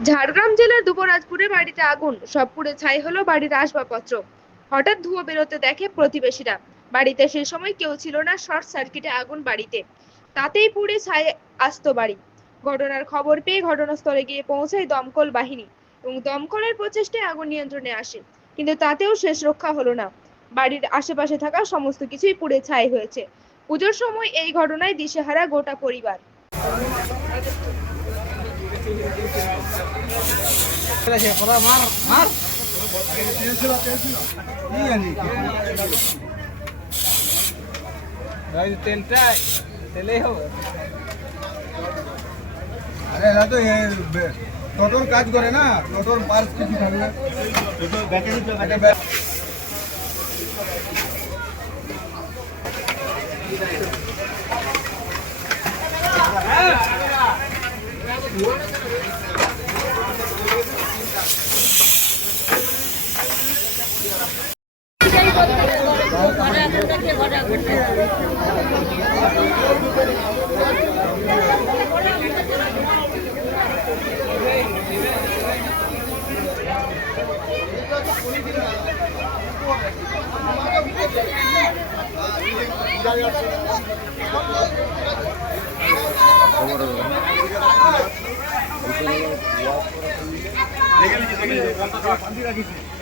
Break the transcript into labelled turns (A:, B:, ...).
A: ঝাড়গ্রাম জেলার দুবরাজপুরে বাড়িতে আগুন। সব পুড়ে ছাই হলো বাড়ির আসবাবপত্র। হঠাৎ ধুয়ো বেরোতে দেখে প্রতিবেশীরা। বাড়িতে সে সময় কেউ ছিল না শর্ট সার্কিটে আগুন বাড়িতে। তাতেই পুড়ে ছাই আসতো বাড়ি। ঘটনার খবর পেয়ে ঘটনাস্থলে গিয়ে পৌঁছায় দমকল বাহিনী এবং দমকলের প্রচেষ্টায় আগুন নিয়ন্ত্রণে আসে। কিন্তু তাতেও শেষ রক্ষা হলো না। বাড়ির আশেপাশে থাকা সমস্ত কিছুই পুড়ে ছাই হয়েছে। পুজোর সময় এই ঘটনায় দিশেহারা গোটা পরিবার।
B: মার মার তেলটা তেলেই হবে
C: আরে এরা তো টোটোর কাজ করে না টোটোর পার্স কিছু থাকে না হ্যাঁ দেখে নিচ্ছি দেখে নিচ্ছি